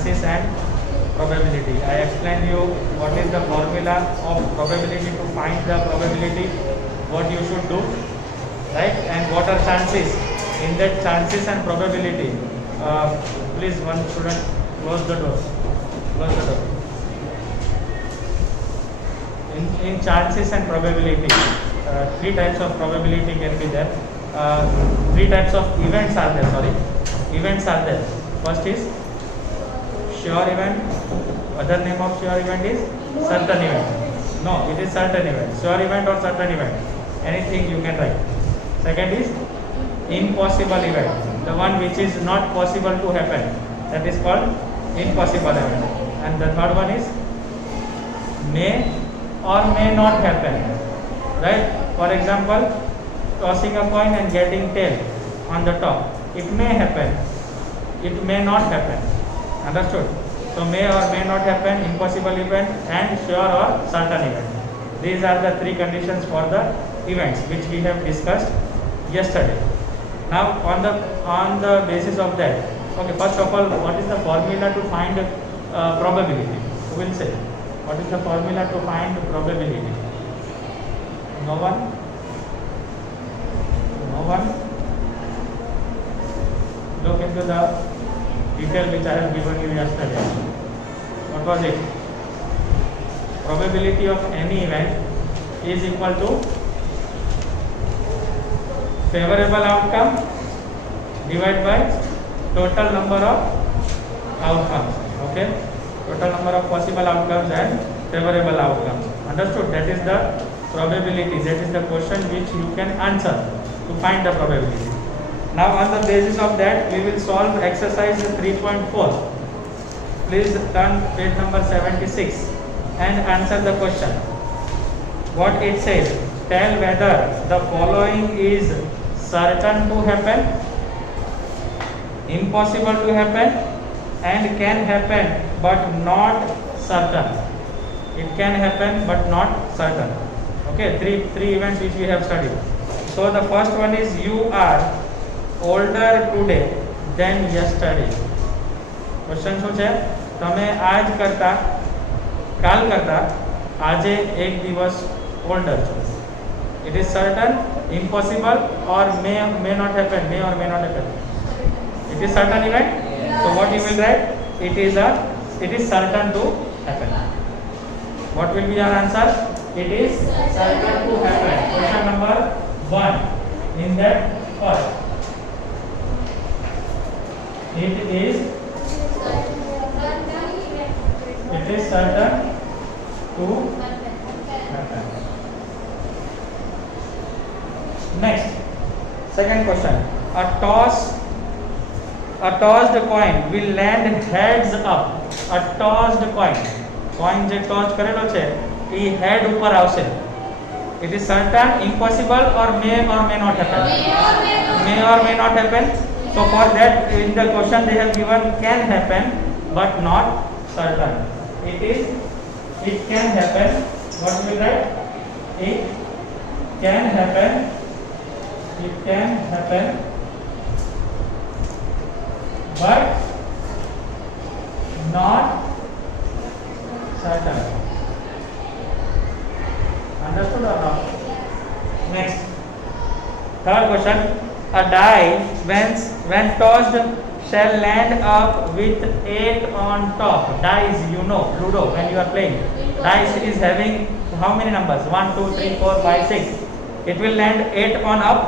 chances and probability. I explained you what is the formula of probability to find the probability, what you should do, right? And what are chances. In that chances and probability, please one student close the door. Close the door. In chances and probability, three types of probability can be there. Three types of events are there. Sorry, events are there. First is sure event. Other name of sure event is certain event. No, it is certain event. Sure event or certain event. Anything you can write. Second is impossible event. The one which is not possible to happen. That is called impossible event. And the third one is may or may not happen. Right? For example, tossing a coin and getting tail on the top. It may happen. It may not happen. Understood? So may or may not happen, impossible event, and sure or certain event. These are the three conditions for the events which we have discussed yesterday. Now on the basis of that, okay, first of all, what is the formula to find probability? Who will say? What is the formula to find probability? No one? No one? Look into the detail which I have given you yesterday. What was it? Probability of any event is equal to favorable outcome divided by total number of outcomes. Okay? Total number of possible outcomes and favorable outcomes. Understood? That is the probability. That is the question which you can answer to find the probability. Now on the basis of that, we will solve exercise 3.4. Please turn page number 76 and answer the question. What it says, tell whether the following is certain to happen, impossible to happen, and can happen but not certain. It can happen but not certain. Okay, three events which we have studied. So the first one is you are older today than yesterday. Question શું છે? તમે આજ કરતા કાલ કરતા આજે એક દિવસ older છો. It is certain, impossible, or may not happen. May or may not happen. It is certain event. So what you will write? It is certain to happen. What will be your answer? It is certain to happen. Question number 1 in that first. It is certain to happen. Next, second question. A tossed coin will land heads up. A tossed coin. Coin જે toss કરેલો છે એ head ઉપર આવશે. It is certain, impossible, or may not happen. May or may not happen. So for that, in the question they have given can happen but not certain. It can happen. What will we write? It can happen. It can happen but not certain. Understood or not? Next, third question. A die when tossed shall land up with 8 on top. Dice, you know, Ludo, when you are playing. Dice is having how many numbers? 1, 2, 3, 4, 5, 6. It will land 8 on up?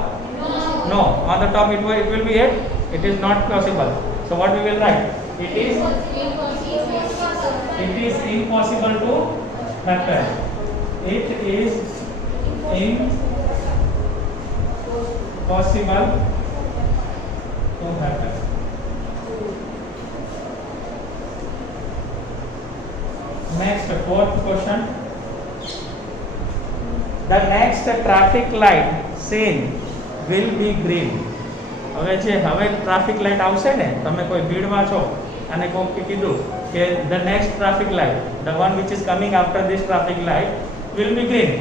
No. On the top it will be 8. It is not possible. So what we will write? It is impossible to happen. It is impossible to happen. Next, fourth question. The next traffic light seen will be green. હવે traffic light આવશે ને, તમે કોઈ ભીડમાં છો અને કોઈકે કીધું કે the next traffic light, the one which is coming after this traffic light will be green.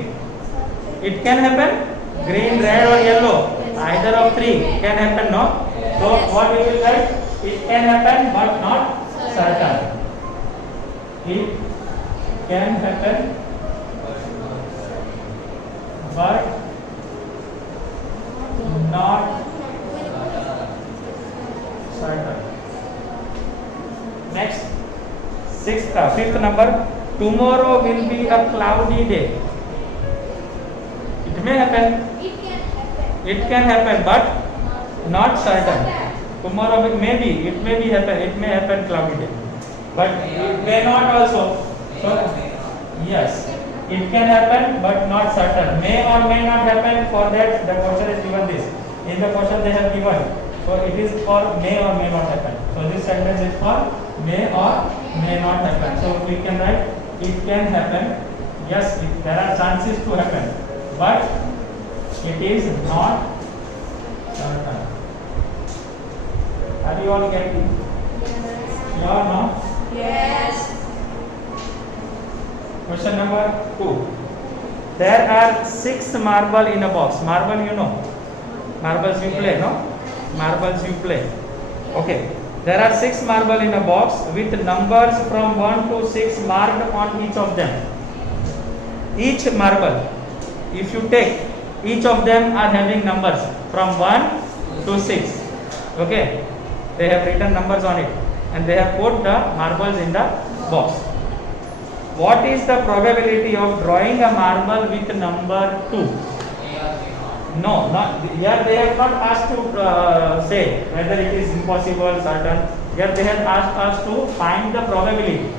It can happen, green, red or yellow, either of three can happen, no? So what we will write? It can happen but not certain. It can happen, but not certain. Next, fifth number. Tomorrow will be a cloudy day. It may happen. It can happen, but not certain. Tomorrow it may be happen. It may happen cloudy day, but it may not also. So yes, it can happen, but not certain. May or may not happen. For that, the question is given this. In the question they have given. So it is for may or may not happen. So this sentence is for may or may not happen. So we can write it can happen. Yes, there are chances to happen, but it is not certain. Are you all getting? Yes. Yeah or no? Yes. Question number 2. There are 6 marble in a box. Marble, you know. Marbles you play, no? Marbles you play. Okay. There are 6 marble in a box with numbers from 1 to 6 marked on each of them. Each marble, if you take, each of them are having numbers from 1 to 6. Okay. They have written numbers on it and they have put the marbles in the box. What is the probability of drawing a marble with number 2? No, not here. They have not asked to say whether it is impossible, certain. Here they have asked us to find the probability.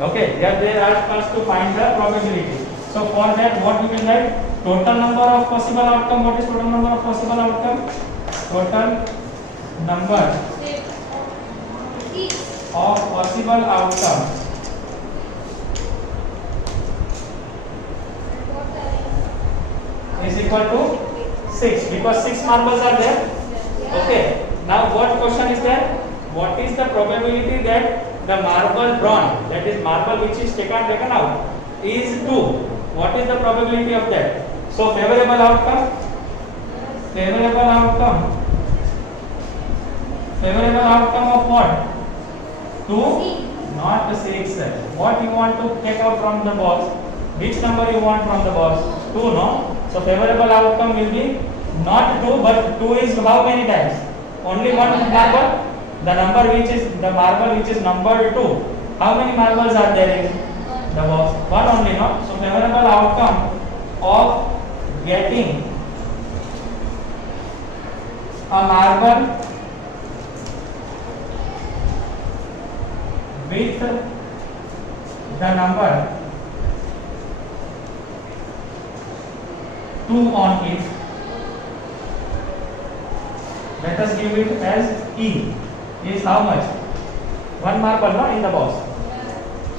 Okay, here they asked us to find the probability. So for that, what we will write? Total number of possible outcome. What is total number of possible outcome? Total number of possible outcome is equal to 6 because 6 marbles are there. Okay. Now what question is there? What is the probability that the marble drawn, that is marble which is taken out, is 2? What is the probability of that? So favorable outcome. Favorable outcome. Favorable outcome of what? 2, not 6. What you want to take out from the box? Which number you want from the box? 2, no? So favorable outcome will be not 2, but 2 is how many times? Only one marble. The number which is the marble which is number 2. How many marbles are there in the box? One only, no? So favorable outcome of getting a marble with the number 2 on it. Let us give it as E. Is how much? One marble, no, in the box.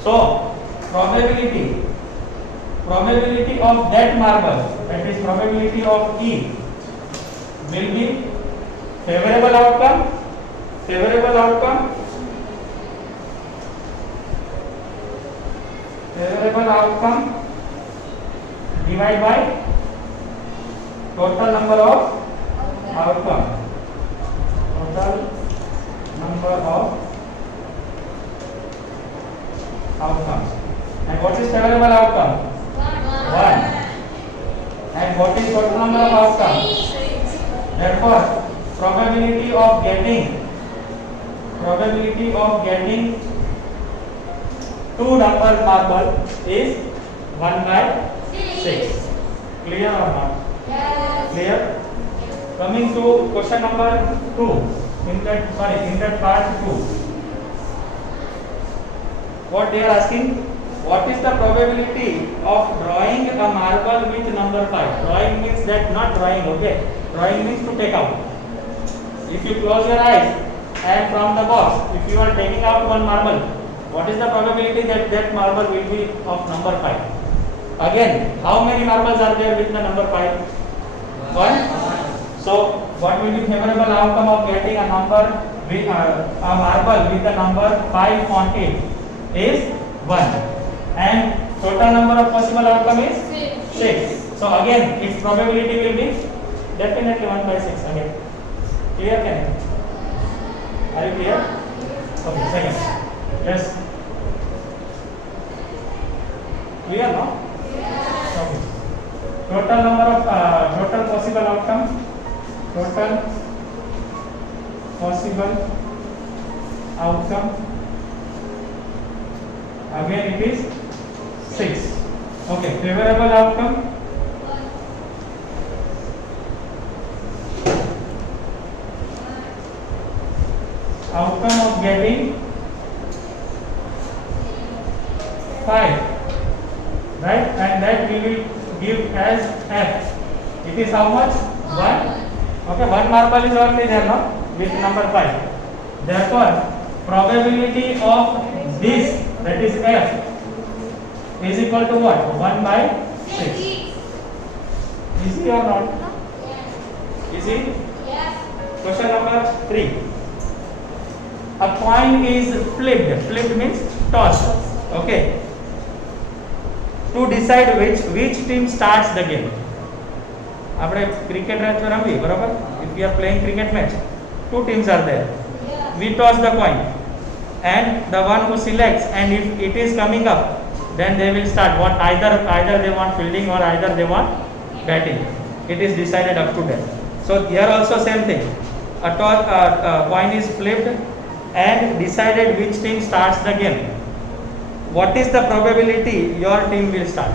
So probability of that marble, that is probability of E, will be favorable outcome divided by total number of outcome. Total number of outcomes. And what is favorable outcome? 1. And what is total number of outcomes? Therefore, probability of getting 2 number marble is 1 by 6. Clear or not? Yes. Clear? Coming to question number 2. In that part 2. What they are asking? What is the probability of drawing a marble with number 5? Drawing means that not drawing, okay? Drawing means to take out. If you close your eyes and from the box, if you are taking out one marble, what is the probability that that marble will be of number 5? Again, how many marbles are there with the number 5? 1. So what will be favorable outcome of getting a number with a marble with the number 5 on it is 1, and total number of possible outcome is 6. So again, its probability will be definitely 1 by 6 again. Clear? Can you? Are you clear? Okay, second. Yes. Clear now? Okay. Total number of total possible outcome. Total possible outcome. Again it is 6. Okay. Favorable outcome. Outcome of getting 5, right? And that we will give as F. It is how much? 1. Okay, 1 marble is already there now with number 5. Therefore, probability of this, that is F, is equal to what? 1 by 6. Easy or not? Easy? Question number 3. A coin is flipped. Flipped means tossed. Okay. To decide which team starts the game. આપણે cricket match રમવી બરોબર. If we are playing cricket match, 2 teams are there. We toss the coin, and the one who selects, and if it is coming up, then they will start. What either they want fielding or either they want batting. It is decided up to them. So here also same thing. A coin is flipped and decided which team starts the game. What is the probability your team will start?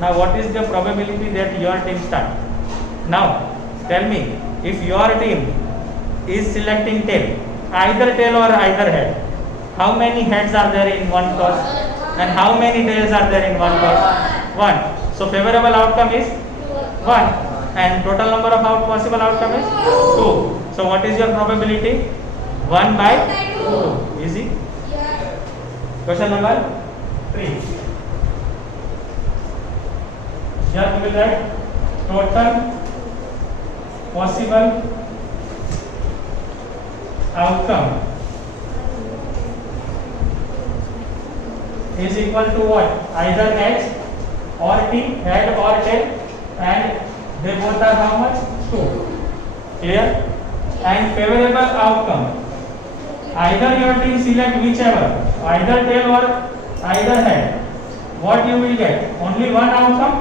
Now what is the probability that your team start? Now tell me, if your team is selecting tail, either tail or either head, how many heads are there in one toss and how many tails are there in one toss? 1. So favorable outcome is 1 and total number of possible outcome is 2. So what is your probability? 1 by 2. Easy. Question number 3. Here we will write total possible outcome is equal to what? Either H or T, head or tail, and they both are how much? 2. Clear? And favorable outcome, either your team select whichever, either tail or either head, what you will get? Only one outcome.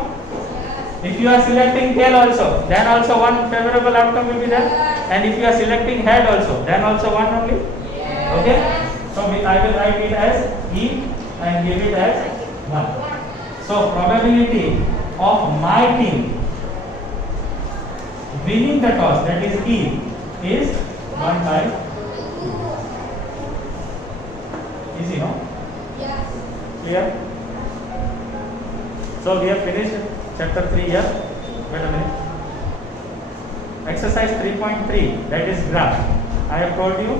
If you are selecting tail also, then also one favorable outcome will be there, and if you are selecting head also, then also one only. Okay, so I will write it as E and give it as 1. So probability of my team winning the toss, that is E, is 1 by 2. Easy, no? Clear? So we have finished chapter 3 here. Wait a minute. Exercise 3.3, that is graph. I have told you,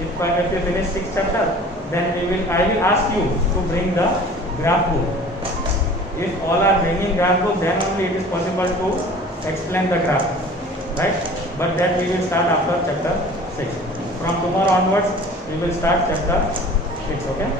if you finish 6th chapter, then I will ask you to bring the graph book. If all are bringing graph book, then only it is possible to explain the graph, right? But that we will start after chapter 6. From tomorrow onwards, we will start chapter 6. Okay?